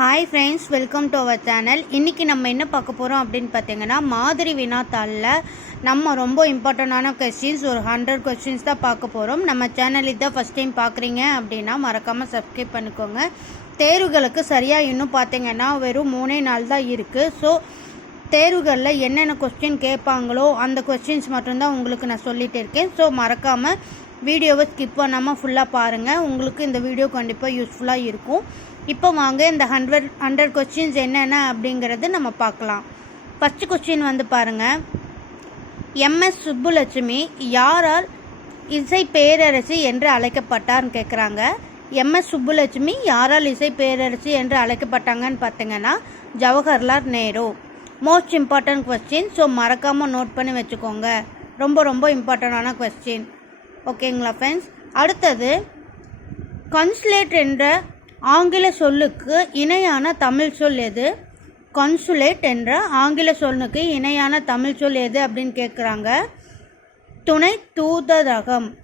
Hi friends welcome to our channel இன்றைக்கி நம்ம என்ன பார்க்க போகிறோம் அப்படின்னு பார்த்தீங்கன்னா மாதிரி வினாத்தாளில் நம்ம ரொம்ப இம்பார்ட்டண்ட்டான கொஸ்டின்ஸ் ஒரு ஹண்ட்ரட் கொஸ்டின்ஸ் தான் பார்க்க போகிறோம் நம்ம சேனல் இதான் ஃபஸ்ட் டைம் பார்க்குறீங்க அப்படின்னா மறக்காமல் சப்ஸ்கிரைப் பண்ணிக்கோங்க. தேர்வுகளுக்கு சரியாக இன்னும் பார்த்தீங்கன்னா வெறும் மூணே நாள் தான் இருக்குது ஸோ தேர்வுகளில் என்னென்ன கொஸ்டின் கேட்பாங்களோ அந்த கொஸ்டின்ஸ் மட்டும்தான் உங்களுக்கு நான் சொல்லிகிட்டு இருக்கேன். ஸோ மறக்காமல் வீடியோவை ஸ்கிப் பண்ணாமல் ஃபுல்லாக பாருங்கள் உங்களுக்கு இந்த வீடியோ கண்டிப்பாக யூஸ்ஃபுல்லாக இருக்கும். இப்போ வாங்க இந்த ஹண்ட்ரட் ஹண்ட்ரட் கொஸ்டின்ஸ் என்னென்ன அப்படிங்கிறது நம்ம பார்க்கலாம். ஃபஸ்ட்டு கொஸ்டின் வந்து பாருங்கள் எம்எஸ் சுப்புலட்சுமி யாரால் இசை பேரரசி என்று அழைக்கப்பட்டார்னு கேட்குறாங்க எம்எஸ் சுப்புலட்சுமி யாரால் இசை பேரரசி என்று அழைக்கப்பட்டாங்கன்னு பார்த்தீங்கன்னா Jawaharlal Nehru. Most important question so மறக்காமல் நோட் பண்ணி வச்சுக்கோங்க. ரொம்ப ரொம்ப இம்பார்ட்டண்டான கொஸ்டின் ஓகேங்களா ஃப்ரெண்ட்ஸ் அடுத்தது கன்சுலேட் என்ற ஆங்கில சொல்லுக்கு இணையான தமிழ் சொல் எது? கன்சுலேட் என்ற ஆங்கில சொல்லுக்கு இணையான தமிழ் சொல் எது அப்படின்னு கேட்குறாங்க துணை தூதரகம்.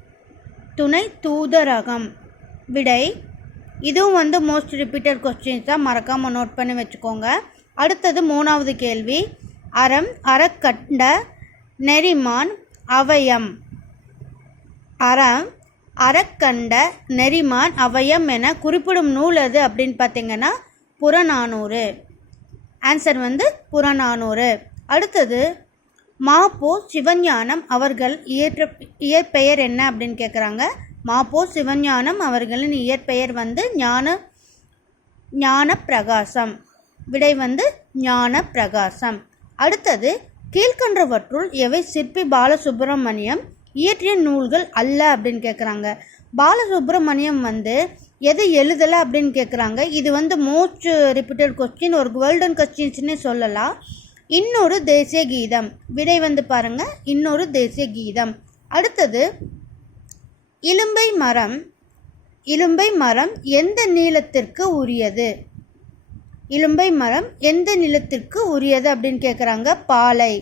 துணை தூதரகம். விடை. இதுவும் வந்து மோஸ்ட் ரிப்பீட்டட் கொஸ்டின்ஸ் தான். மறக்காமல் நோட் பண்ணி வச்சுக்கோங்க. அடுத்தது மூணாவது கேள்வி. அறம் அறக்கண்ட நெறிமான் அவயம். அறம் அறக்கண்ட நெறிமான் அவயம் என குறிப்பிடும் நூல் அது அப்படின்னு பார்த்தீங்கன்னா புறநானூறு. ஆன்சர் வந்து புறநானூறு. அடுத்தது மாப்போ சிவஞானம் அவர்கள் இயற்ற இயற்பெயர் என்ன அப்படின்னு கேட்குறாங்க மாப்போ சிவஞானம் அவர்களின் இயற்பெயர் வந்து ஞான ஞான பிரகாசம் விடை வந்து ஞான பிரகாசம் அடுத்தது கீழ்கன்றவற்றுள் எவை சிற்பி பாலசுப்பிரமணியம் இயற்றிய நூல்கள் அல்ல அப்படின்னு கேட்குறாங்க பாலசுப்ரமணியம் வந்து எது எழுதலை அப்படின்னு கேட்குறாங்க இது வந்து மோஸ்ட் ரிப்பீட்டட் கொஸ்டின் ஒரு கோல்டன் கொஸ்டின்ஸ்னே சொல்லலாம். இன்னொரு தேசிய கீதம். விடை வந்து பாருங்கள் இன்னொரு தேசிய கீதம். அடுத்தது இலும்பை மரம் இலும்பை மரம் எந்த நீளத்திற்கு உரியது? இலும்பை மரம் எந்த நிலத்திற்கு உரியது அப்படின்னு கேட்குறாங்க பாலை.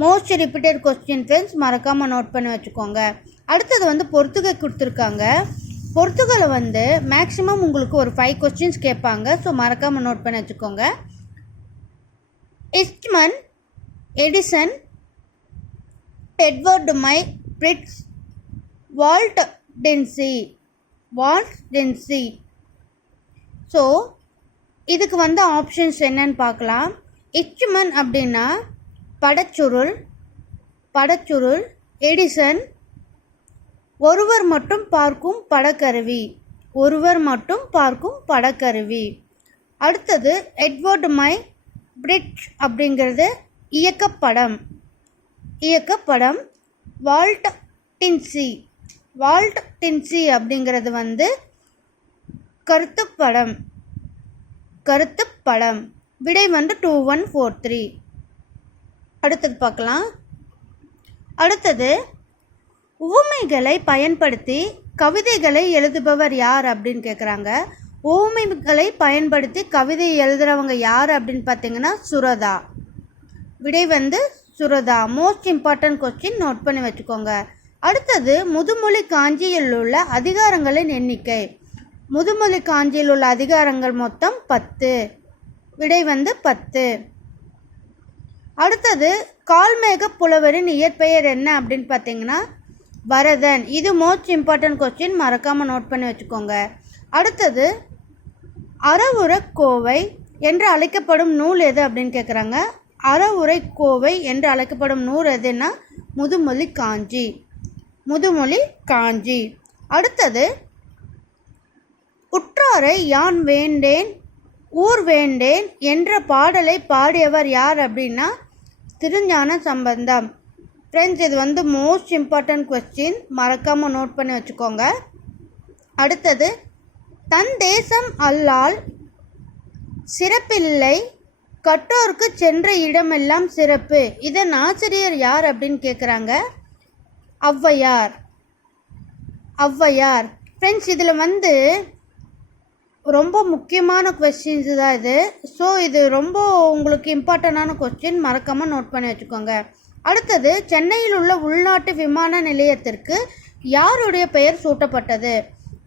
மோஸ்ட் ரிப்பீட்டட் கொஸ்டின் ஃப்ரெண்ட்ஸ் மறக்காமல் நோட் பண்ணி வச்சுக்கோங்க. அடுத்தது வந்து பொறுத்துகை கொடுத்துருக்காங்க. பொறுத்துகளை வந்து மேக்ஸிமம் உங்களுக்கு ஒரு ஃபைவ் கொஸ்டின்ஸ் கேட்பாங்க. ஸோ மறக்காமல் நோட் பண்ணி வச்சுக்கோங்க. இஸ்ட்மன் Edison Edward my Brits Walt டென்சி Walt டென்சி so இதுக்கு வந்து ஆப்ஷன்ஸ் என்னன்னு பார்க்கலாம். இச்சுமன் அப்படின்னா படச்சுருள் படச்சுருள் எடிசன். ஒருவர் மட்டும் பார்க்கும் படக்கருவி. ஒருவர் மட்டும் பார்க்கும் படக்கருவி. அடுத்தது எட்வர்டு மை பிரிட்ஜ் அப்படிங்கிறது இயக்கப்படம். இயக்கப்படம். வால்ட் டின்சி. வால்ட் டின்சி அப்படிங்கிறது வந்து கருத்துப்படம். கருத்துப்படம். விடை வந்து டூ ஒன் ஃபோர் த்ரீ அடுத்தது பார்க்கலாம். அடுத்தது உவமைகளை பயன்படுத்தி கவிதைகளை எழுதுபவர் யார் அப்படின்னு கேட்குறாங்க உவமைகளை பயன்படுத்தி கவிதை எழுதுகிறவங்க யார் அப்படின்னு பார்த்தீங்கன்னா சுரதா. விடை வந்து Suratha. Most important question note பண்ணி வச்சுக்கோங்க. அடுத்தது முதுமொழி காஞ்சியில் உள்ள அதிகாரங்களின் எண்ணிக்கை. முதுமொழி காஞ்சியில் உள்ள அதிகாரங்கள் மொத்தம் பத்து. விடை வந்து பத்து. அடுத்தது கால்மேக புலவரின் இயற்பெயர் என்ன அப்படின்னு பார்த்தீங்கன்னா வரதன் இது மோஸ்ட் இம்பார்ட்டன்ட் கொஸ்டின் மறக்காமல் நோட் பண்ணி வச்சுக்கோங்க. அடுத்தது அறவுரை கோவை என்று அழைக்கப்படும் நூல் எது அப்படின்னு கேட்குறாங்க அறவுரை கோவை என்று அழைக்கப்படும் நூல் எதுன்னா முதுமொழி காஞ்சி. முதுமொழி காஞ்சி. அடுத்தது உற்றாரை யான் வேண்டேன் ஊர் வேண்டேன் என்ற பாடலை பாடியவர் யார் அப்படின்னா திருஞான சம்பந்தம். ஃப்ரெண்ட்ஸ் இது வந்து மோஸ்ட் இம்பார்ட்டன்ட் கொஸ்டின் மறக்காமல் நோட் பண்ணி வச்சுக்கோங்க. அடுத்தது தன் தேசம் அல்லால் சிறப்பில்லை. கட்டோருக்கு சென்ற இடமெல்லாம் சிறப்பு. இதன் ஆசிரியர் யார் அப்படின்னு கேட்குறாங்க ஔவையார். ஔவையார். ஃப்ரெண்ட்ஸ் இதில் வந்து ரொம்ப முக்கியமான கொஸ்டின்ஸ் தான் இது. ஸோ இது ரொம்ப உங்களுக்கு இம்பார்ட்டண்டான கொஸ்டின் மறக்காமல் நோட் பண்ணி வச்சுக்கோங்க. அடுத்தது சென்னையில் உள்ள உள்நாட்டு விமான நிலையத்திற்கு யாருடைய பெயர் சூட்டப்பட்டது?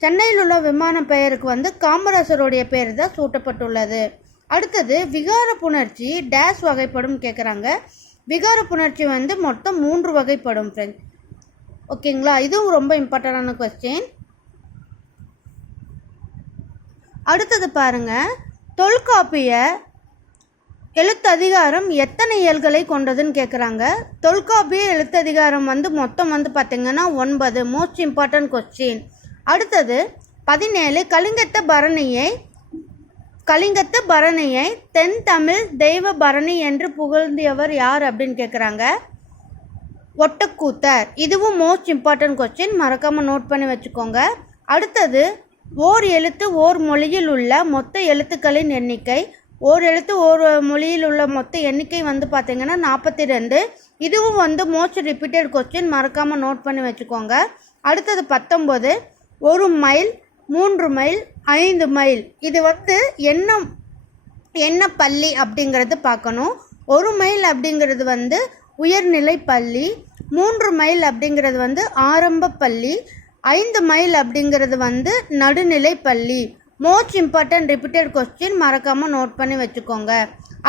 சென்னையில் உள்ள விமான பெயருக்கு வந்து காமராசருடைய பெயர் தான் சூட்டப்பட்டுள்ளது. அடுத்தது விகார புணர்ச்சி டேஸ் வகைப்படும் கேட்குறாங்க விகார புணர்ச்சி வந்து மொத்தம் மூன்று வகைப்படும் ஃப்ரெண்ட்ஸ் ஓகேங்களா இதுவும் ரொம்ப இம்பார்ட்டண்டான கொஸ்டின் அடுத்தது பாருங்க. தொல்காப்பிய எழுத்ததிகாரம் எத்தனை இயல்களை கொண்டதுன்னு கேட்குறாங்க தொல்காப்பிய எழுத்ததிகாரம் வந்து மொத்தம் வந்து பார்த்தீங்கன்னா ஒன்பது. மோஸ்ட் இம்பார்ட்டன்ட் கொஸ்டின் அடுத்தது பதினேழு. கலிங்கத்த பரணியை கலிங்கத்த பரணியை தென் தமிழ் தெய்வ பரணி என்று புகழ்ந்தியவர் யார் அப்படின்னு கேட்குறாங்க ஒட்டக்கூத்தர். இதுவும் மோஸ்ட் இம்பார்ட்டன்ட் கொஸ்டின் மறக்காமல் நோட் பண்ணி வச்சுக்கோங்க. அடுத்தது ஓர் எழுத்து ஓர் மொழியில் உள்ள மொத்த எழுத்துக்களின் எண்ணிக்கை. ஓர் எழுத்து ஓர் மொழியில் உள்ள மொத்த எண்ணிக்கை வந்து பார்த்திங்கன்னா நாற்பத்தி ரெண்டு இதுவும் வந்து மோஸ்ட் ரிப்பீட்டட் கொஸ்டின் மறக்காமல் நோட் பண்ணி வச்சுக்கோங்க. அடுத்தது பத்தொம்போது ஒரு மைல் மூன்று மைல் ஐந்து மைல். இது வந்து என்ன என்ன பள்ளி அப்படிங்கிறது பார்க்கணும். ஒரு மைல் அப்படிங்கிறது வந்து உயர்நிலை பள்ளி. மூன்று மைல் அப்படிங்கிறது வந்து ஆரம்ப பள்ளி. ஐந்து மைல் அப்படிங்கிறது வந்து நடுநிலை பள்ளி. மோஸ்ட் இம்பார்ட்டன்ட் ரிப்பீட்டட் கொஸ்டின் மறக்காமல் நோட் பண்ணி வச்சுக்கோங்க.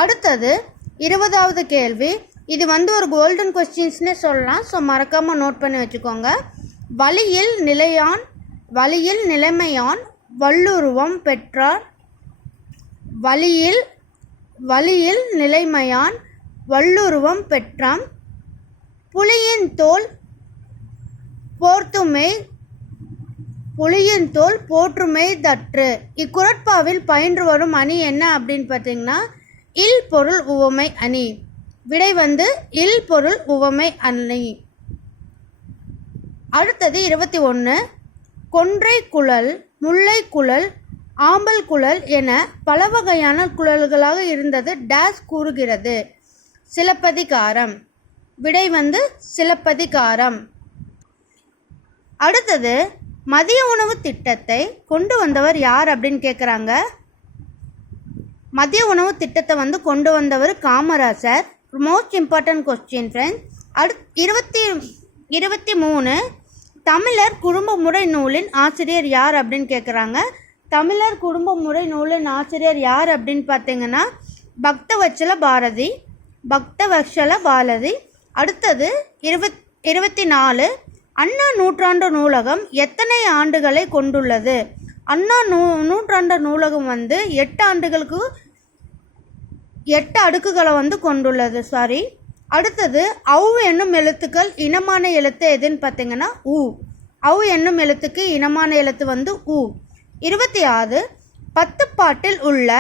அடுத்தது இருபதாவது கேள்வி. இது வந்து ஒரு கோல்டன் கொஸ்டின்ஸ்னே சொல்லலாம். ஸோ மறக்காமல் நோட் பண்ணி வச்சுக்கோங்க. வழியில் நிலையான் வழியில் நிலைமையான் வல்லுருவம் பெற்றார். வழியில் வழியில் நிலைமையான் வல்லுருவம் பெற்றாம். புலியின் தோல் போர்த்துமை புளியின் தோல் போற்றுமை தற்று. இக்குரட்பாவில் பயின்று வரும் அணி என்ன அப்படின்னு பார்த்தீங்கன்னா இல் பொருள் உவமை அணி. விடை வந்து இல் பொருள் உவமை அணி. அடுத்தது இருபத்தி ஒன்று. கொன்றை குழல் முல்லை குழல் ஆம்பல் குழல் என பல வகையான குழல்களாக இருந்தது டேஸ் கூறுகிறது. சிலப்பதிகாரம். விடை வந்து சிலப்பதிகாரம். அடுத்தது மதிய உணவு திட்டத்தை கொண்டு வந்தவர் யார் அப்படின்னு கேட்குறாங்க மதிய உணவு திட்டத்தை வந்து கொண்டு வந்தவர் Kamarasar. Most important question friends அடுத் இருபத்தி இருபத்தி மூணு. தமிழர் குடும்ப முறை நூலின் ஆசிரியர் யார் அப்படின்னு கேட்குறாங்க தமிழர் குடும்ப முறை நூலின் ஆசிரியர் யார் அப்படின்னு பார்த்தீங்கன்னா பக்தவச்சல பாரதி பக்தவச்சல பாரதி அடுத்தது இருபத் இருபத்தி நாலு. அண்ணா நூற்றாண்டு நூலகம் எத்தனை ஆண்டுகளை கொண்டுள்ளது? அண்ணா நூ நூற்றாண்டு நூலகம் வந்து எட்டு ஆண்டுகளுக்கு எட்டு அடுக்குகளை வந்து கொண்டுள்ளது. சாரி அடுத்தது அவு என்னும் எழுத்துக்கள் இனமான எழுத்து எதுன்னு பார்த்தீங்கன்னா உ அவு என்னும் எழுத்துக்கு இனமான எழுத்து வந்து உ இருபத்தி ஆறு பத்து பாட்டில் உள்ள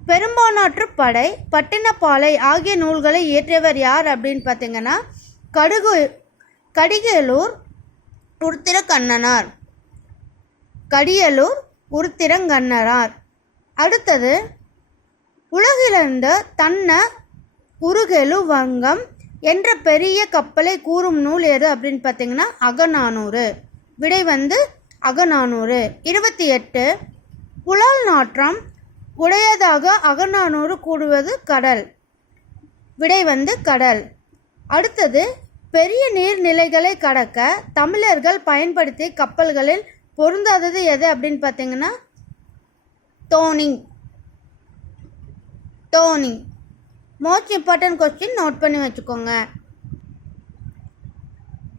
பெரும்பானாற்று படை பட்டினப்பாலை ஆகிய நூல்களை இயற்றியவர் யார் அப்படின்னு பார்த்தீங்கன்னா கடுகு கடிகலூர் உருத்திரக்கண்ணனார். கடியலூர் உருத்திரங்கண்ணனார். அடுத்தது உலகிலிருந்த தன்ன உருகெலு வங்கம் என்ற பெரிய கப்பலை கூறும் நூல் எது அப்படின்னு பார்த்தீங்கன்னா அகநானூறு. விடை வந்து அகநானூறு. இருபத்தி எட்டு புலால் நாற்றம் உடையதாக அகநானூறு கூடுவது கடல். விடை வந்து கடல். அடுத்தது பெரிய நீர்நிலைகளை கடக்க தமிழர்கள் பயன்படுத்திய கப்பல்களில் பொருந்தாதது எது அப்படின்னு பார்த்தீங்கன்னா தோணி தோணி மோஸ்ட் இம்பார்ட்டன்ட் கொஸ்டின் நோட் பண்ணி வச்சுக்கோங்க.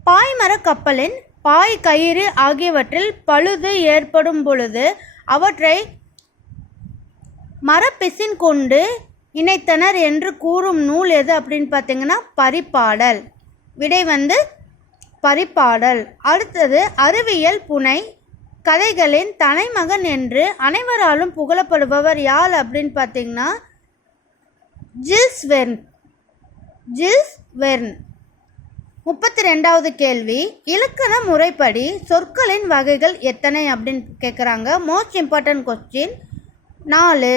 பாய்மர கப்பலின் பாய் கயிறு ஆகியவற்றில் பழுது ஏற்படும் பொழுது அவற்றை மரப்பிசின் கொண்டு இணைத்தனர் என்று கூறும் நூல் எது அப்படின்னு பார்த்தீங்கன்னா பரிபாடல் விடை வந்து பரிப்பாடல். அடுத்தது அறிவியல் புனை கதைகளின் தலைமகன் என்று அனைவராலும் புகழப்படுபவர் யார் அப்படின்னு பார்த்தீங்கன்னா ஜில்ஸ் வெர்ன் ஜில்ஸ் வெர்ன் முப்பத்தி ரெண்டாவது கேள்வி இலக்கண முறைப்படி சொற்களின் வகைகள் எத்தனை அப்படின்னு கேட்குறாங்க. மோஸ்ட் இம்பார்ட்டன்ட் கொஸ்டின் நாலு.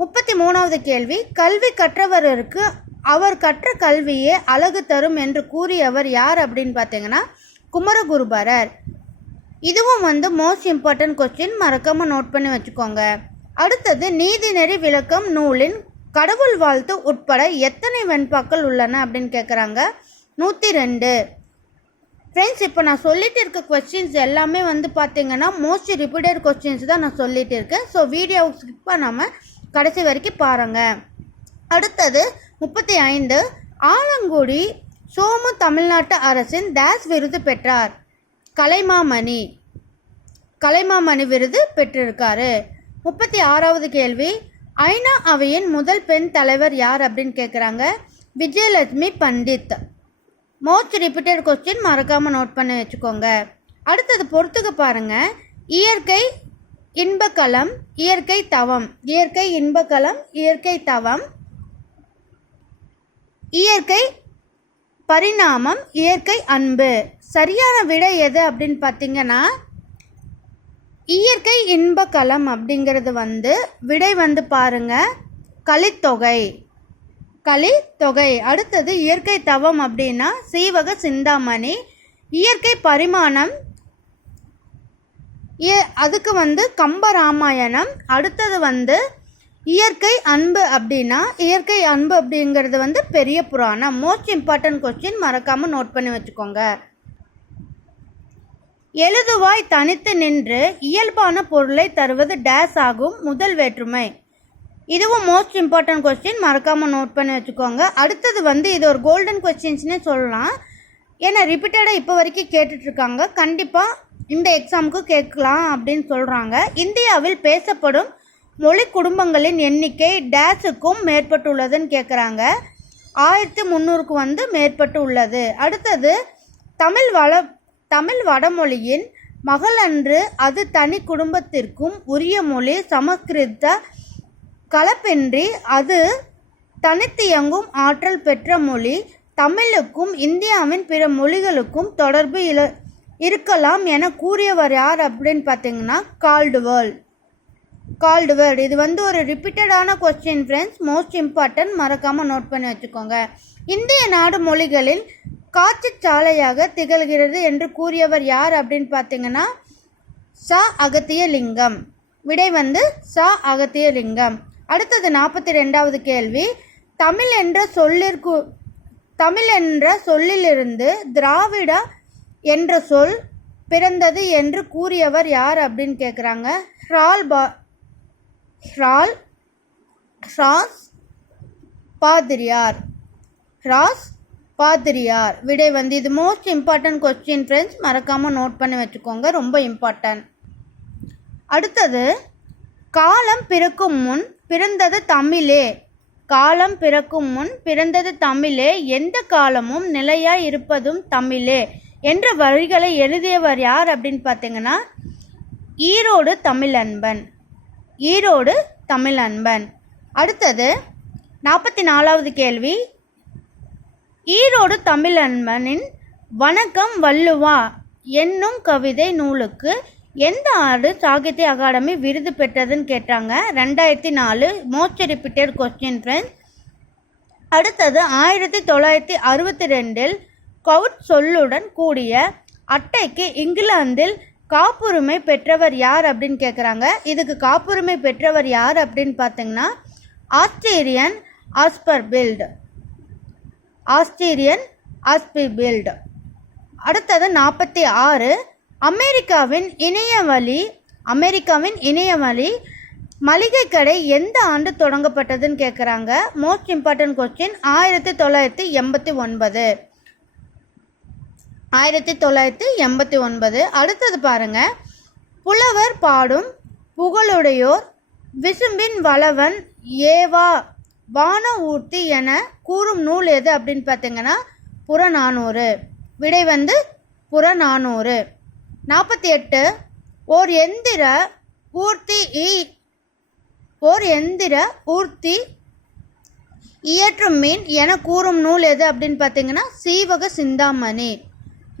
முப்பத்தி மூணாவது கேள்வி கல்வி கற்றவருக்கு அவர் கற்ற கல்வியே அழகு தரும் என்று கூறியவர் யார் அப்படின்னு பார்த்தீங்கன்னா குமரகுருபரர். இதுவும் வந்து மோஸ்ட் இம்பார்ட்டன்ட் கொஸ்டின் மறக்காமல் நோட் பண்ணி வச்சுக்கோங்க. அடுத்தது நீதிநெறி விளக்கம் நூலின் கடவுள் வாழ்த்து உட்பட எத்தனை வெண்பாக்கள் உள்ளன அப்படின்னு கேட்குறாங்க நூற்றி ரெண்டு ஃப்ரெண்ட்ஸ் இப்போ நான் சொல்லிட்டு இருக்க கொஸ்டின்ஸ் எல்லாமே வந்து பார்த்தீங்கன்னா மோஸ்ட் ரிப்பீட்டட் கொஸ்டின்ஸ் தான் நான் சொல்லிட்டு இருக்கேன். ஸோ வீடியோவை ஸ்கிப் பண்ணாமல் கடைசி வரைக்கும் பாருங்கள் அடுத்தது முப்பத்தி ஐந்து ஆலங்குடி சோமு தமிழ்நாட்டு அரசின் டேஸ் விருது பெற்றார். கலைமாமணி. கலைமாமணி விருது பெற்றிருக்காரு. முப்பத்தி ஆறாவது கேள்வி ஐநா அவையின் முதல் பெண் தலைவர் யார் அப்படின்னு கேட்குறாங்க Vijayalakshmi Pandit. Most repeated question மறக்காமல் நோட் பண்ணி வச்சுக்கோங்க. அடுத்தது பொறுத்துக்க பாருங்கள் இயற்கை இன்பக்கலம் இயற்கை தவம். இயற்கை இன்பக்கலம் இயற்கை தவம். இயற்கை பரிணாமம் இயற்கை அன்பு. சரியான விடை எது அப்படின்னு பார்த்தீங்கன்னா இயற்கை இன்பக்கலம் அப்படிங்கிறது வந்து விடை வந்து பாருங்க கலித்தொகை. கலித்தொகை. அடுத்தது இயற்கை தவம் அப்படின்னா சீவக சிந்தாமணி. இயற்கை பரிமாணம் அதுக்கு வந்து கம்பராமாயணம் அடுத்தது வந்து இயற்கை அன்பு அப்படின்னா இயற்கை அன்பு அப்படிங்கிறது வந்து Periya Puranam. Most important question மறக்காம நோட் பண்ணி வச்சுக்கோங்க. எழுதுவாய் தனித்து நின்று இயல்பான பொருளை தருவது டேஸ் ஆகும் முதல் வேற்றுமை. இதுவும் மோஸ்ட் இம்பார்ட்டன்ட் கொஸ்டின் மறக்காம நோட் பண்ணி வச்சுக்கோங்க. அடுத்தது வந்து இது ஒரு கோல்டன் கொஸ்டின்ஸ்னே சொல்லலாம். ஏன்னா ரிப்பீட்டடாக இப்போ வரைக்கும் கேட்டுட்ருக்காங்க. கண்டிப்பாக இந்த எக்ஸாமுக்கு கேட்கலாம் அப்படின்னு சொல்கிறாங்க இந்தியாவில் பேசப்படும் மொழி குடும்பங்களின் எண்ணிக்கை டேஸுக்கும் மேற்பட்டுள்ளதுன்னு கேட்குறாங்க ஆயிரத்தி முந்நூறுக்கு வந்து மேற்பட்டு உள்ளது அடுத்தது தமிழ் வள தமிழ் வடமொழியின் மகளன்று அது தனி குடும்பத்திற்கும் உரிய மொழி சமஸ்கிருத கலப்பின்றி அது தனித்தியங்கும் ஆற்றல் பெற்ற மொழி. தமிழுக்கும் இந்தியாவின் பிற மொழிகளுக்கும் தொடர்பு இல இருக்கலாம் என கூறியவர் யார் அப்படின்னு பார்த்தீங்கன்னா கால்டுவர்ல் கால்டுவர்ட் இது வந்து ஒரு ரிப்பீட்டடான கொஸ்டின் ஃப்ரெண்ட்ஸ் மோஸ்ட் இம்பார்ட்டன்ட் மறக்காமல் நோட் பண்ணி வச்சுக்கோங்க. இந்திய நாடு மொழிகளில் காட்சி சாலையாக திகழ்கிறது என்று கூறியவர் யார் அப்படின்னு பார்த்தீங்கன்னா ச அகத்திய லிங்கம் விடை வந்து ச அகத்திய லிங்கம் அடுத்தது நாற்பத்தி ரெண்டாவது கேள்வி. தமிழ் என்ற சொல்லிற்கு தமிழ் என்ற சொல்லிலிருந்து திராவிட என்ற சொல் பிறந்தது என்று கூறியவர் யார் அப்படின்னு கேட்குறாங்க ஹ்ரால் பா ஹ்ரால் ஹ்ராஸ் பாதிரியார். ஹ்ராஸ் பாதிரியார். விடை வந்து இது மோஸ்ட் இம்பார்ட்டன்ட் கொஸ்டின் ஃப்ரெண்ட்ஸ் மறக்காமல் நோட் பண்ணி வச்சுக்கோங்க. ரொம்ப இம்பார்ட்டன்ட் அடுத்தது காலம் பிறக்கும் முன் பிறந்தது தமிழே. காலம் பிறக்கும் முன் பிறந்தது தமிழே. எந்த காலமும் நிலையாய் இருப்பதும் தமிழே என்ற வரிகளை எழுதியவர் யார் அப்படின்னு பார்த்தீங்கன்னா ஈரோடு தமிழன்பன். ஈரோடு தமிழன்பன் அடுத்தது நாற்பத்தி நாலாவது கேள்வி. ஈரோடு தமிழன்பனின் வணக்கம் வள்ளுவா என்னும் கவிதை நூலுக்கு எந்த ஆண்டு சாகித்ய அகாடமி விருது பெற்றதுன்னு கேட்டாங்க. ரெண்டாயிரத்தி நாலு மோஸ்ட் ரிப்பீட்டட் கொஸ்டின் ஃப்ரெண்ட்ஸ் அடுத்தது ஆயிரத்தி தொள்ளாயிரத்தி அறுபத்தி ரெண்டில் கவுட் சொல்லுடன் கூடிய அட்டைக்கு இங்கிலாந்தில் காப்புரிமை பெற்றவர் யார் அப்படின்னு கேட்குறாங்க இதுக்கு காப்புரிமை பெற்றவர் யார் அப்படின்னு பார்த்தீங்கன்னா ஆஸ்திரேலியன் ஆஸ்பர் பில்டு ஆஸ்திரேலியன் ஆஸ்பி பில்டு அடுத்தது நாற்பத்தி ஆறு அமெரிக்காவின் இணையவழி அமெரிக்காவின் இணையவழி மளிகை கடை எந்த ஆண்டு தொடங்கப்பட்டதுன்னு கேட்குறாங்க மோஸ்ட் இம்பார்ட்டன்ட் கொஸ்டின் ஆயிரத்தி தொள்ளாயிரத்தி எண்பத்தி ஒன்பது. ஆயிரத்தி தொள்ளாயிரத்தி எண்பத்தி ஒன்பது. அடுத்தது பாருங்க. புலவர் பாடும் புகழுடையோர் விசும்பின் வளவன் ஏவா. வான ஊர்த்தி என கூறும் நூல் எது அப்படின்னு பார்த்தீங்கன்னா புறநானூறு. விடை வந்து புறநானூறு. நாற்பத்தி எட்டு. ஓர் எந்திர ஊர்த்தி இ- ஓர் எந்திர ஊர்த்தி இயற்றும் மீன் என கூறும் நூல் எது அப்படின்னு பார்த்தீங்கன்னா சீவக சிந்தாமணி.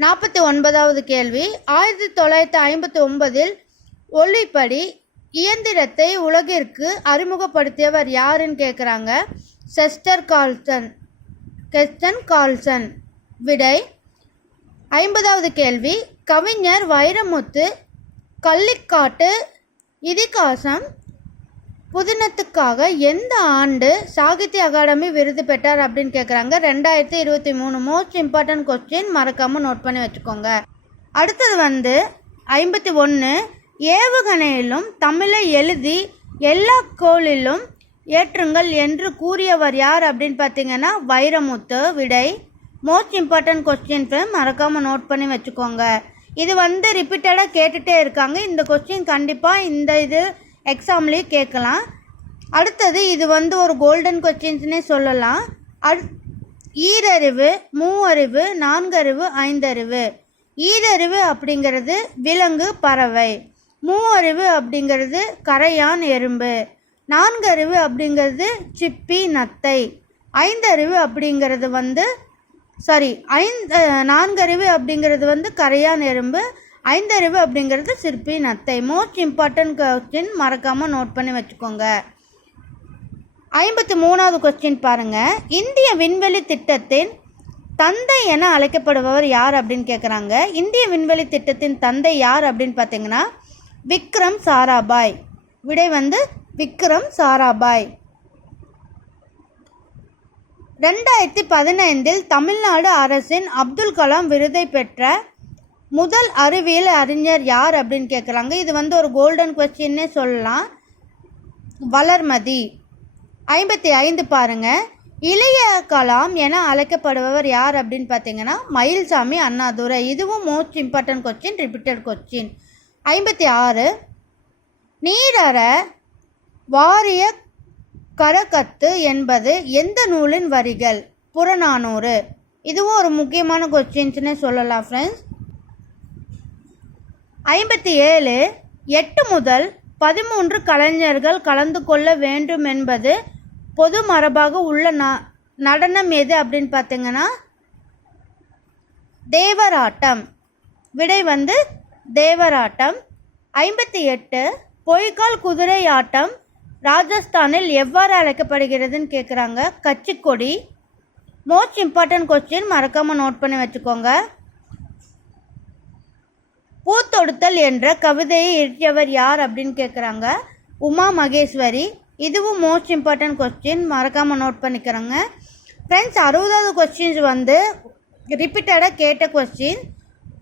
நாற்பத்தி ஒன்பதாவது கேள்வி. ஆயிரத்தி தொள்ளாயிரத்தி ஐம்பத்தி ஒன்பதில் ஒளிப்படி இயந்திரத்தை உலகிற்கு அறிமுகப்படுத்தியவர் யாருன்னு கேட்குறாங்க செஸ்டர் கால்சன். கெஸ்டன் கால்சன். விடை ஐம்பதாவது கேள்வி. கவிஞர் வைரமுத்து கள்ளிக்காட்டு இதிகாசம் புதினத்துக்காக எந்த ஆண்டு சாகித்ய அகாடமி விருது பெற்றார் அப்படின்னு கேட்குறாங்க ரெண்டாயிரத்தி இருபத்தி மூணு மோஸ்ட் இம்பார்ட்டன்ட் கொஸ்டின் மறக்காமல் நோட் பண்ணி வச்சுக்கோங்க. அடுத்தது வந்து ஐம்பத்தி ஒன்று ஏவுகணையிலும் தமிழை எழுதி எல்லா கோளிலும் ஏற்றுங்கள் என்று கூறியவர் யார் அப்படின்னு பார்த்தீங்கன்னா வைரமுத்து விடை. மோஸ்ட் இம்பார்ட்டன்ட் கொஸ்டின் மறக்காமல் நோட் பண்ணி வச்சுக்கோங்க. இது வந்து ரிப்பீட்டடாக கேட்டுகிட்டே இருக்காங்க. இந்த கொஸ்டின் கண்டிப்பாக இந்த இது எக்ஸாம்லேயே கேட்கலாம். அடுத்தது இது வந்து ஒரு கோல்டன் கொஸ்டின்ஸ்னே சொல்லலாம். அடு ஈரறிவு மூவறிவு நான்கறிவு ஐந்தறிவு. ஈரறிவு அப்படிங்கிறது விலங்கு பறவை. மூவறிவு அப்படிங்கிறது கரையான் எறும்பு. நான்கறிவு அப்படிங்கிறது சிப்பி நத்தை. ஐந்தறிவு அப்படிங்கிறது வந்து சாரி ஐந்து நான்கறிவு அப்படிங்கிறது வந்து கரையான் எறும்பு. ஐந்தறிவு அப்படிங்கிறது சிற்பி நத்தை. மோஸ்ட் இம்பார்ட்டன்ட் கொஸ்டின் மறக்காமல் நோட் பண்ணி வச்சுக்கோங்க. ஐம்பத்தி மூணாவது கொஸ்டின் பாருங்க. இந்திய விண்வெளி திட்டத்தின் தந்தை என அழைக்கப்படுபவர் யார் அப்படின்னு கேட்குறாங்க இந்திய விண்வெளி திட்டத்தின் தந்தை யார் அப்படின்னு பார்த்தீங்கன்னா விக்ரம் சாராபாய். விடை வந்து விக்ரம் சாராபாய். ரெண்டாயிரத்தி பதினைந்தில் தமிழ்நாடு அரசின் அப்துல் கலாம் விருதை பெற்ற முதல் அறிவியல் அறிஞர் யார் அப்படின்னு கேட்குறாங்க இது வந்து ஒரு கோல்டன் கொஸ்டின்னே சொல்லலாம். வளர்மதி. ஐம்பத்தி ஐந்து பாருங்கள் இளைய கலாம் என அழைக்கப்படுபவர் யார் அப்படின்னு பார்த்தீங்கன்னா மயில்சாமி அண்ணாதுரை. இதுவும் most important question repeated question ஐம்பத்தி ஆறு. நீரற வாரிய கரகத்து என்பது எந்த நூலின் வரிகள்? புறநானூறு. இதுவும் ஒரு முக்கியமான கொஸ்டின்ஸ்னே சொல்லலாம் ஃப்ரெண்ட்ஸ் ஐம்பத்தி ஏழு எட்டு முதல் பதிமூன்று கலைஞர்கள் கலந்து கொள்ள வேண்டும் என்பது பொது மரபாக உள்ள ந நடனம் எது அப்படின்னு பார்த்தீங்கன்னா தேவராட்டம். விடை வந்து தேவராட்டம். ஐம்பத்தி எட்டு பொய்க்கால் குதிரை ஆட்டம் ராஜஸ்தானில் எவ்வாறு அழைக்கப்படுகிறதுன்னு கேட்குறாங்க கச்சிக்கொடி. மோஸ்ட் இம்பார்ட்டன்ட் கொஸ்டின் மறக்காமல் நோட் பண்ணி வச்சுக்கோங்க. பூத்தொடுத்தல் என்ற கவிதையை இயற்றியவர் யார் அப்படின்னு கேட்குறாங்க உமா மகேஸ்வரி. இதுவும் மோஸ்ட் இம்பார்ட்டன்ட் கொஸ்டின் மறக்காமல் நோட் பண்ணிக்கிறோங்க. ஃப்ரெண்ட்ஸ் அறுபதாவது கொஸ்டின்ஸ் வந்து ரிப்பீட்டடாக கேட்ட கொஸ்டின்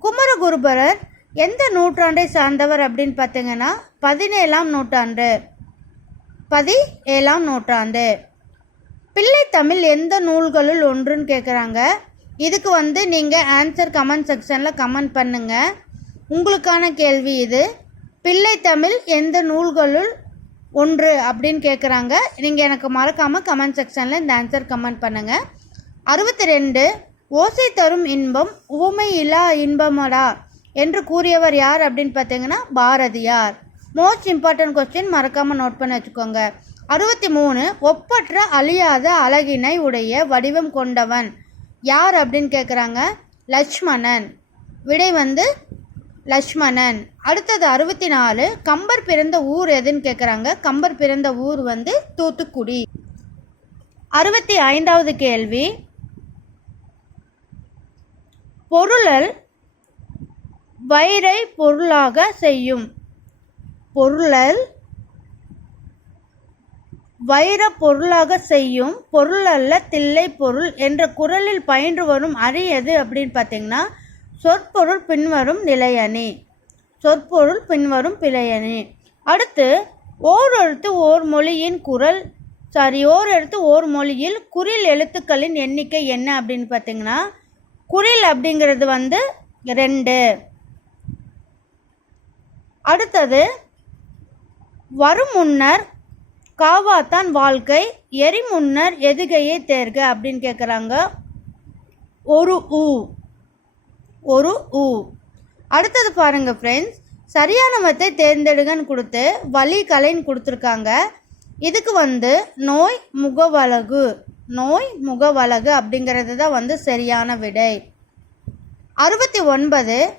குமரகுருபரர் எந்த நூற்றாண்டை சார்ந்தவர் அப்படின்னு பார்த்தீங்கன்னா பதினேழாம் நூற்றாண்டு. பதி ஏழாம் நூற்றாண்டு. பிள்ளை தமிழ் எந்த நூல்களுள் ஒன்றுன்னு கேட்குறாங்க இதுக்கு வந்து நீங்கள் ஆன்சர் கமெண்ட் செக்ஷனில் கமெண்ட் பண்ணுங்கள் உங்களுக்கான கேள்வி இது. பிள்ளை தமிழ் எந்த நூல்களுள் ஒன்று அப்படின்னு கேட்குறாங்க நீங்கள் எனக்கு மறக்காமல் கமெண்ட் செக்ஷனில் இந்த ஆன்சர் கமெண்ட் பண்ணுங்கள் அறுபத்தி ரெண்டு ஓசை தரும் இன்பம் ஊமை இலா இன்பமடா என்று கூறியவர் யார் அப்படின்னு பார்த்தீங்கன்னா பாரதியார். மோஸ்ட் இம்பார்ட்டன்ட் கொஸ்டின் மறக்காமல் நோட் பண்ணி வச்சுக்கோங்க. அறுபத்தி மூணு ஒப்பற்ற அழியாத அழகினை உடைய வடிவம் கொண்டவன் யார் அப்படின்னு கேட்குறாங்க லக்ஷ்மணன் விடை வந்து லக்ஷ்மணன். அடுத்தது அறுபத்தி நாலு கம்பர் பிறந்த ஊர் எதுன்னு கேட்குறாங்க கம்பர் பிறந்த ஊர் வந்து தூத்துக்குடி. அறுபத்தி ஐந்தாவது கேள்வி. பொருளல் வயிறை பொருளாக செய்யும். பொருளல் வைர பொருளாக செய்யும். பொருள் அல்ல தில்லை பொருள் என்ற குரலில் பயின்று வரும் அரி எது அப்படின்னு பார்த்தீங்கன்னா சொற்பொருள் பின்வரும் நிலையணி சொற்பொருள் பின்வரும் பிழையணி அடுத்து ஓர் எழுத்து ஓர் மொழியின் குரல். சாரி ஓர் எழுத்து ஓர் மொழியில் குறில் எழுத்துக்களின் எண்ணிக்கை என்ன அப்படின்னு பார்த்தீங்கன்னா குறில் அப்படிங்கிறது வந்து ரெண்டு. அடுத்தது வரும் முன்னர் காவாத்தான் வாழ்க்கை எரி முன்னர் எதுகையை தேர்க அப்படின்னு கேட்குறாங்க ஒரு ஊ ஒரு ஊ. அடுத்தது பாருங்க ஃப்ரெண்ட்ஸ் சரியான மத்தை தேர்ந்தெடுங்கன்னு கொடுத்து வலி கலைன்னு கொடுத்துருக்காங்க. இதுக்கு வந்து நோய் முகவலகு. நோய் முகவலகு அப்படிங்கிறது தான் வந்து சரியான விடை. அறுபத்தி ஒன்பது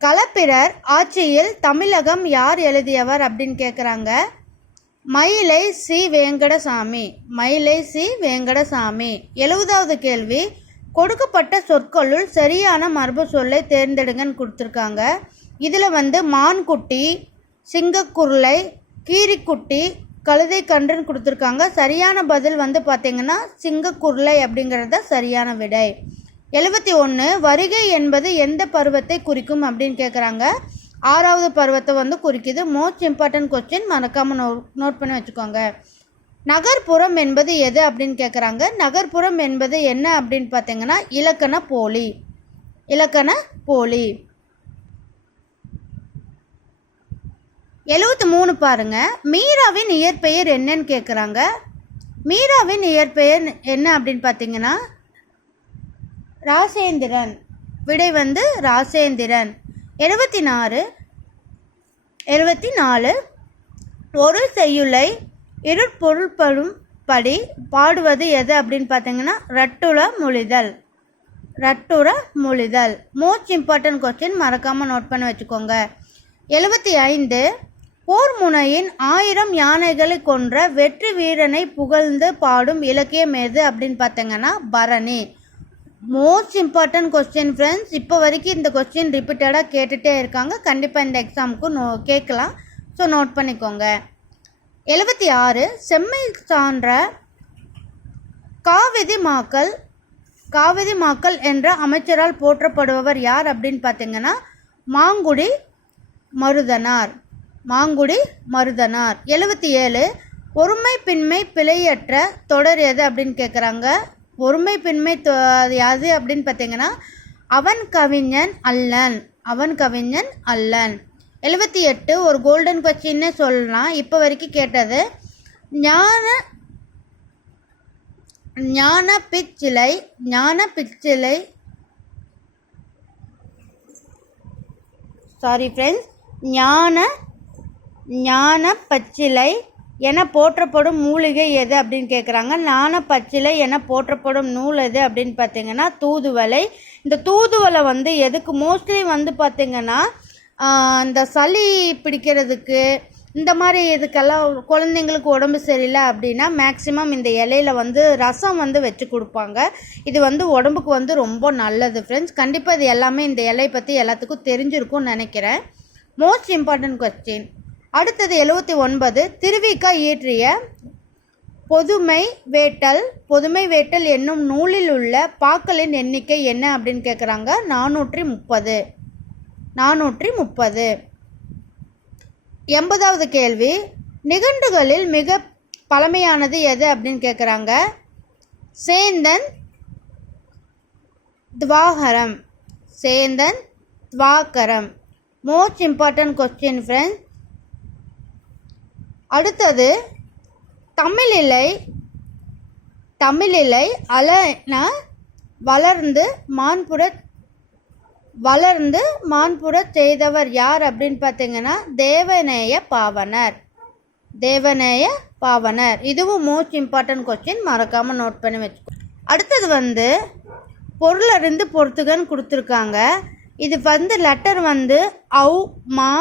களப்பிரர் ஆட்சியில் தமிழகம் யார் எழுதியவர் அப்படின்னு கேட்குறாங்க மயிலை சி. வேங்கடசாமி. மயிலை சி. வேங்கடசாமி. எழுபதாவது கேள்வி கொடுக்கப்பட்ட சொற்களுள் சரியான மரபு சொல்லை தேர்ந்தெடுங்கன்னு கொடுத்துருக்காங்க. இதில் வந்து மான்குட்டி சிங்கக்குருளை கீரிக்குட்டி கழுதை கன்றுன்னு கொடுத்துருக்காங்க. சரியான பதில் வந்து பார்த்தீங்கன்னா சிங்கக்குருளை அப்படிங்கிறது தான் சரியான விடை. எழுபத்தி ஒன்று வருகை என்பது எந்த பருவத்தை குறிக்கும் அப்படின்னு கேட்குறாங்க ஆறாவது பருவத்தை வந்து குறிக்குது. மோஸ்ட் இம்பார்ட்டன்ட் கொஸ்டின் மறக்காமல் நோ நோட் பண்ணி வச்சுக்கோங்க. நகர்ப்புறம் என்பது எது அப்படின்னு கேட்குறாங்க நகர்ப்புறம் என்பது என்ன அப்படின்னு பார்த்தீங்கன்னா இலக்கண போலி. இலக்கண போலி. எழுபத்தி மூணு பாருங்க. மீராவின் இயற்பெயர் என்னன்னு கேட்குறாங்க மீராவின் இயற்பெயர் என்ன அப்படின்னு பார்த்தீங்கன்னா ராசேந்திரன். விடை வந்து ராசேந்திரன். எழுபத்தி நாலு எழுபத்தி நாலு ஒரு செய்யுளை இருட்பொருள்படும் படி பாடுவது எது அப்படின்னு பார்த்தீங்கன்னா ரட்டுல மொழிதல். ரட்டுர மொழிதல். மோஸ்ட் இம்பார்ட்டன்ட் கொஸ்டின் மறக்காமல் நோட் பண்ணி வச்சுக்கோங்க. எழுபத்தி ஐந்து. போர் முனையின் ஆயிரம் யானைகளை கொன்ற வெற்றி வீரனை புகழ்ந்து பாடும் இலக்கியம் எது அப்படின்னு பார்த்தீங்கன்னா பரணி. மோஸ்ட் இம்பார்ட்டன்ட் கொஸ்டின் ஃப்ரெண்ட்ஸ் இப்போ வரைக்கும் இந்த கொஸ்டின் ரிப்பீட்டடாக கேட்டுகிட்டே இருக்காங்க. கண்டிப்பாக இந்த எக்ஸாமுக்கு நோ கேட்கலாம். ஸோ நோட் பண்ணிக்கோங்க. எழுபத்தி ஆறு செம்மை சான்ற காவிதி மாக்கள் காவிதி மாக்கள் என்ற அமைச்சரால் போற்றப்படுபவர் யார் அப்படின்னு பார்த்தீங்கன்னா மாங்குடி மருதனார். மாங்குடி மருதனார். எழுபத்தி ஏழு ஒருமை பின்மை பிழையற்ற தொடர் எது அப்படின்னு கேட்குறாங்க? ஒருமை பின்மை தொ- அது யாது அப்படின்னு பார்த்தீங்கன்னா அவன் கவிஞன் அல்லன். அவன் கவிஞன் அல்லன். எழுபத்தி எட்டு ஒரு கோல்டன் கொஸ்டின்னே சொல்லலாம். இப்போ வரைக்கும் கேட்டது. ஞான ஞான பிச்சிலை ஞான பிச்சிலை. சாரி ஃப்ரெண்ட்ஸ் ஞான ஞான பச்சிலை என போற்றப்படும் மூலிகை எது அப்படின்னு கேட்குறாங்க ஞான பச்சிலை என போற்றப்படும் நூல் எது அப்படின்னு பார்த்தீங்கன்னா தூதுவலை இந்த தூதுவளை வந்து எதுக்கு? மோஸ்ட்லி வந்து பார்த்திங்கன்னா அந்த இந்த சளி பிடிக்கிறதுக்கு இந்த மாதிரி இதுக்கெல்லாம் குழந்தைங்களுக்கு உடம்பு சரியில்லை அப்படின்னா மேக்ஸிமம் இந்த இலையில வந்து ரசம் வந்து வச்சு கொடுப்பாங்க. இது வந்து உடம்புக்கு வந்து ரொம்ப நல்லது ஃப்ரெண்ட்ஸ் கண்டிப்பாக இது எல்லாமே இந்த இலையை பற்றி எல்லாத்துக்கும் தெரிஞ்சிருக்கும்னு நினைக்கிறேன். மோஸ்ட் இம்பார்ட்டன்ட் கொஸ்டின் அடுத்தது எழுபத்தி ஒன்பது. திருவிக்கா இயற்றிய பொதுமை வேட்டல் பொதுமை வேட்டல் என்னும் நூலில் உள்ள பாக்களின் எண்ணிக்கை என்ன அப்படின்னு கேட்குறாங்க நானூற்றி முப்பது. நானூற்றி முப்பது. எண்பதாவது கேள்வி நிகண்டுகளில் மிக பழமையானது எது அப்படின்னு கேட்குறாங்க Sendhan Dhivakaram. Sendhan Dhivakaram. Most important question friends அடுத்தது தமிழிலை தமிழிலை அலன வளர்ந்து மான்புற வளர்ந்து மான்புற செய்தவர் யார் அப்படின்னு பார்த்தீங்கன்னா தேவநேய பாவனர். தேவநேய பாவனர். இதுவும் மோஸ்ட் இம்பார்ட்டன்ட் கொஸ்டின் மறக்காமல் நோட் பண்ணி வச்சுக்கோ. அடுத்தது வந்து பொருளறிந்து பொறுத்துகன்னு கொடுத்துருக்காங்க. இது வந்து லெட்டர் வந்து அவு மா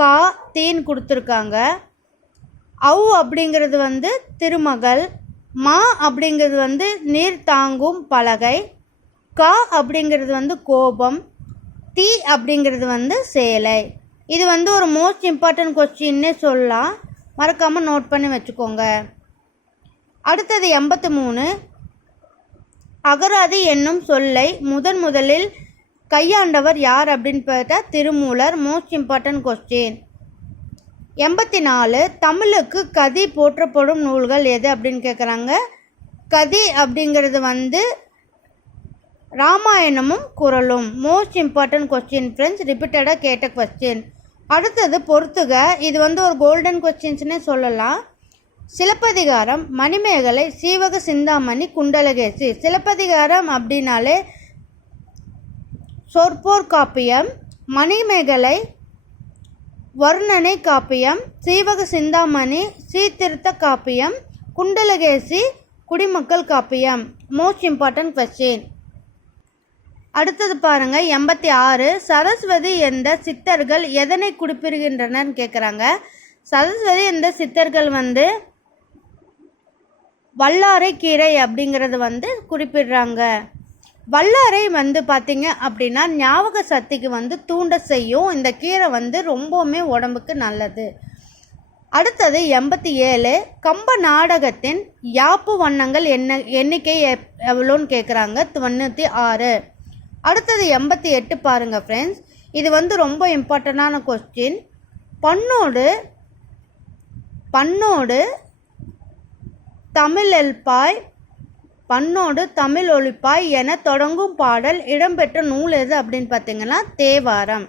கா தீன் கொடுத்துருக்காங்க. அவு அப்படிங்கிறது வந்து திருமகள். மா அப்படிங்கிறது வந்து நீர் தாங்கும் பலகை. கா அப்படிங்கிறது வந்து கோபம். தி அப்படிங்கிறது வந்து சேலை. இது வந்து ஒரு மோஸ்ட் இம்பார்ட்டன்ட் கொஸ்டின்னே சொல்லலாம். மறக்காமல் நோட் பண்ணி வச்சுக்கோங்க. அடுத்தது எண்பத்து மூணு. அகராதி என்னும் சொல்லை முதன் முதலில் கையாண்டவர் யார் அப்படின்னு பார்த்தா திருமூலர் மோஸ்ட் இம்பார்ட்டன்ட் கொஸ்டின் எண்பத்தி நாலு. தமிழுக்கு கதி போற்றப்படும் நூல்கள் எது அப்படின்னு கேட்குறாங்க கதி அப்படிங்கிறது வந்து ராமாயணமும் குரலும் மோஸ்ட் இம்பார்ட்டன்ட் கொஸ்டின் ஃப்ரெண்ட்ஸ் ரிப்பீட்டடாக கேட்ட கொஸ்டின் அடுத்தது பொறுத்துக. இது வந்து ஒரு கோல்டன் கொஸ்டின்ஸ்னே சொல்லலாம். சிலப்பதிகாரம் மணிமேகலை சீவக சிந்தாமணி குண்டலகேசி. சிலப்பதிகாரம் அப்படின்னாலே சொற்போர் காப்பியம் மணிமேகலை வர்ணனை காப்பியம் சீவக சிந்தாமணி சீர்திருத்த காப்பியம் குண்டலகேசி குடிமக்கள் காப்பியம். மோஸ்ட் இம்பார்ட்டன்ட் கொஸ்டின் அடுத்தது பாருங்க எண்பத்தி ஆறு சரஸ்வதி என்ற சித்தர்கள் எதனை குறிப்பிடுகின்றனர்னு கேட்குறாங்க சரஸ்வதி என்ற சித்தர்கள் வந்து வல்லாரை கீரை அப்படிங்கிறது வந்து குறிப்பிடுறாங்க. வல்லாரை வந்து பார்த்தீங்க அப்படின்னா ஞாபக சக்திக்கு வந்து தூண்ட செய்யும். இந்த கீரை வந்து ரொம்பவுமே உடம்புக்கு நல்லது. அடுத்தது எண்பத்தி ஏழு கம்ப நாடகத்தின் யாப்பு வண்ணங்கள் என்ன எண்ணிக்கை எப்- எவ்வளோன்னு கேட்குறாங்க தொண்ணூற்றி ஆறு. அடுத்தது எண்பத்தி எட்டு பாருங்கள் ஃப்ரெண்ட்ஸ் இது வந்து ரொம்ப இம்பார்ட்டண்டான கொஸ்டின் பண்ணோடு பண்ணோடு தமிழ் எல்பாய் பண்ணோடு தமிழ் ஒழிப்பாய் என தொடங்கும் பாடல் இடம்பெற்ற நூல் எது அப்படின்னு பார்த்தீங்கன்னா தேவாரம்.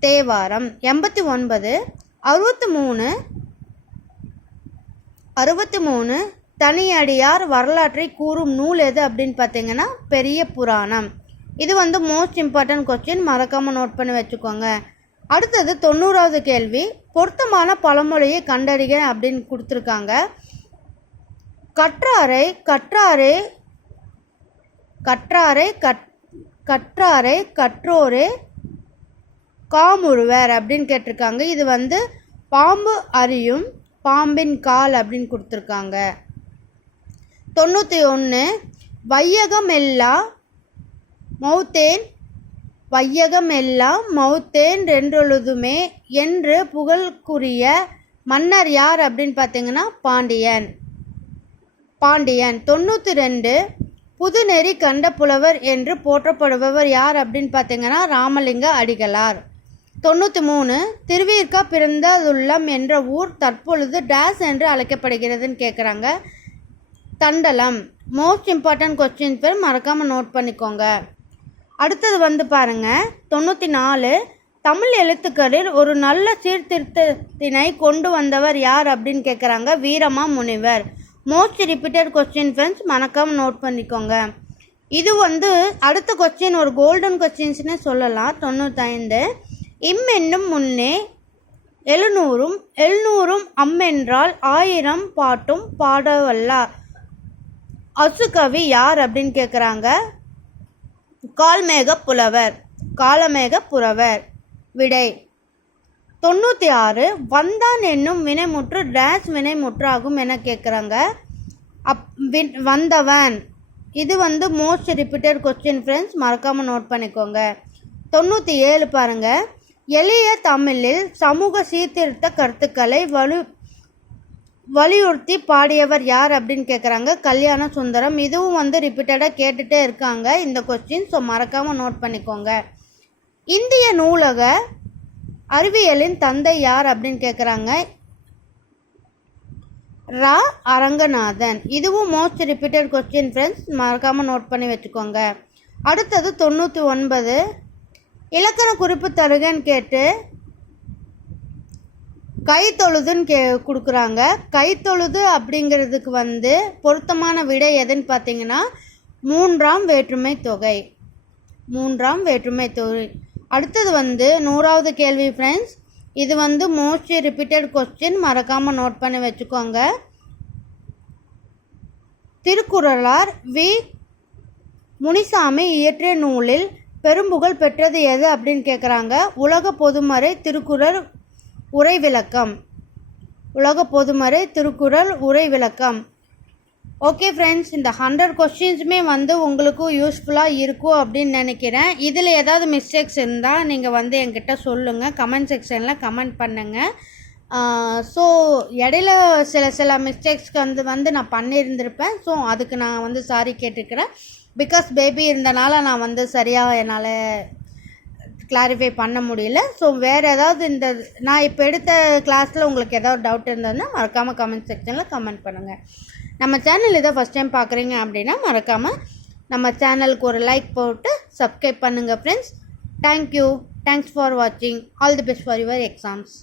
தேவாரம். எண்பத்தி ஒன்பது அறுபத்தி மூணு அறுபத்தி மூணு தனியடியார் வரலாற்றை கூறும் நூல் எது அப்படின்னு பார்த்தீங்கன்னா பெரிய புராணம். இது வந்து மோஸ்ட் இம்பார்ட்டன்ட் கொஸ்டின் மறக்காமல் நோட் பண்ணி வச்சுக்கோங்க. அடுத்தது தொண்ணூறாவது கேள்வி. பொருத்தமான பழமொழியை கண்டறிக அப்படின்னு கொடுத்துருக்காங்க. கற்றாரை கற்றாரே கற்றாரை கற் கற்றாரை கற்றோரே காமுருவர் அப்படின்னு கேட்டிருக்காங்க. இது வந்து பாம்பு அறியும் பாம்பின் கால் அப்படின்னு கொடுத்துருக்காங்க. தொண்ணூற்றி ஒன்று வையகமெல்லா மௌத்தேன் வையகம் எல்லாம் மௌத்தேன் ரென்றொழுதுமே என்று புகழ்க்குரிய மன்னர் யார் அப்படின்னு பார்த்தீங்கன்னா பாண்டியன். பாண்டியன். தொண்ணூற்றி ரெண்டு புதுநெறி கண்ட புலவர் என்று போற்றப்படுபவர் யார் அப்படின்னு பார்த்தீங்கன்னா ராமலிங்க அடிகளார். தொண்ணூற்றி மூணு திருவீர்க்கா பிறந்ததுள்ளம் என்ற ஊர் தற்பொழுது டேஸ் என்று அழைக்கப்படுகிறதுன்னு கேட்குறாங்க தண்டலம். மோஸ்ட் இம்பார்ட்டன்ட் கொஸ்டின் பேர் மறக்காமல் நோட் பண்ணிக்கோங்க. அடுத்தது வந்து பாருங்க. தொண்ணூற்றி நாலு தமிழ் எழுத்துக்களில் ஒரு நல்ல சீர்திருத்தத்தினை கொண்டு வந்தவர் யார் அப்படின்னு கேட்குறாங்க Veerama Munivar. Most repeated question friends மறக்காம நோட் பண்ணிக்கோங்க. இது வந்து அடுத்த கொஸ்டின் ஒரு கோல்டன் கொஸ்டின்ஸ்னு சொல்லலாம். தொண்ணூத்தைந்து இம் என்னும் முன்னே எழுநூறும் எழுநூறும் அம்மென்றால் ஆயிரம் பாட்டும் பாடவல்லார் அசுகவி யார் அப்படின்னு கேட்குறாங்க கால்மேக புலவர். காலமேக புலவர் விடை. தொண்ணூற்றி ஆறு வந்தான் என்னும் வினைமுற்று டேஸ் வினைமுற்றாகும் என கேட்குறாங்க அப் வின் வந்தவன். இது வந்து மோஸ்ட் ரிப்பீட்டட் கொஸ்டின் ஃப்ரெண்ட்ஸ் மறக்காமல் நோட் பண்ணிக்கோங்க. தொண்ணூற்றி ஏழு பாருங்கள் எளிய தமிழில் சமூக சீர்திருத்த கருத்துக்களை வலு வலியுறுத்தி பாடியவர் யார் அப்படின்னு கேட்குறாங்க கல்யாண சுந்தரம். இதுவும் வந்து ரிப்பீட்டடாக கேட்டுகிட்டே இருக்காங்க. இந்த கொஸ்டின் ஸோ மறக்காமல் நோட் பண்ணிக்கோங்க. இந்திய நூலக அறிவியலின் தந்தை யார் அப்படின்னு கேட்குறாங்க ரா. அரங்கநாதன். இதுவும் மோஸ்ட் ரிப்பீட்டட் கொஸ்டின் ஃப்ரெண்ட்ஸ் மறக்காமல் நோட் பண்ணி வச்சுக்கோங்க. அடுத்தது தொண்ணூற்றி ஒன்பது. இலக்கண குறிப்பு தருகன்னு கேட்டு கைத்தொழுதுன்னு கே கொடுக்குறாங்க. கைத்தொழுது அப்படிங்கிறதுக்கு வந்து பொருத்தமான விடை எதுன்னு பார்த்தீங்கன்னா மூன்றாம் வேற்றுமை தொகை. மூன்றாம் வேற்றுமை தொகை. அடுத்தது வந்து நூறாவது கேள்வி ஃப்ரெண்ட்ஸ் இது வந்து மோஸ்ட் ரிப்பீட்டட் கொஸ்டின் மறக்காமல் நோட் பண்ணி வச்சுக்கோங்க. திருக்குறளார் வி. முனிசாமி இயற்றிய நூலில் பெரும்புகழ் பெற்றது எது அப்படின்னு கேட்குறாங்க உலக பொதுமறை திருக்குறள் உரை விளக்கம் உலக பொதுமறை திருக்குறள் உரை விளக்கம் ஓகே ஃப்ரெண்ட்ஸ் இந்த ஹண்ட்ரட் கொஸ்டின்ஸுமே வந்து உங்களுக்கும் யூஸ்ஃபுல்லாக இருக்கும் அப்படின்னு நினைக்கிறேன். இதில் ஏதாவது மிஸ்டேக்ஸ் இருந்தால் நீங்கள் வந்து என்கிட்ட சொல்லுங்கள் கமெண்ட் செக்ஷனில் கமெண்ட் பண்ணுங்கள் ஸோ இடையில சில சில மிஸ்டேக்ஸ்க்கு வந்து வந்து நான் பண்ணியிருந்திருப்பேன். ஸோ அதுக்கு நான் வந்து சாரி கேட்டுக்கிறேன். பிகாஸ் பேபி இருந்தனால நான் வந்து சரியாக என்னால் கிளாரிஃபை பண்ண முடியல. ஸோ வேறு ஏதாவது இந்த நான் இப்போ எடுத்த கிளாஸில் உங்களுக்கு ஏதாவது டவுட் இருந்ததுன்னா மறக்காமல் கமெண்ட் செக்ஷனில் கமெண்ட் பண்ணுங்கள் நம்ம சேனல் இதை ஃபஸ்ட் டைம் பார்க்குறீங்க அப்படின்னா மறக்காமல் நம்ம சேனலுக்கு ஒரு லைக் போட்டு சப்ஸ்கிரைப் பண்ணுங்கள் friends thank you thanks for வாட்சிங் all the best for your exams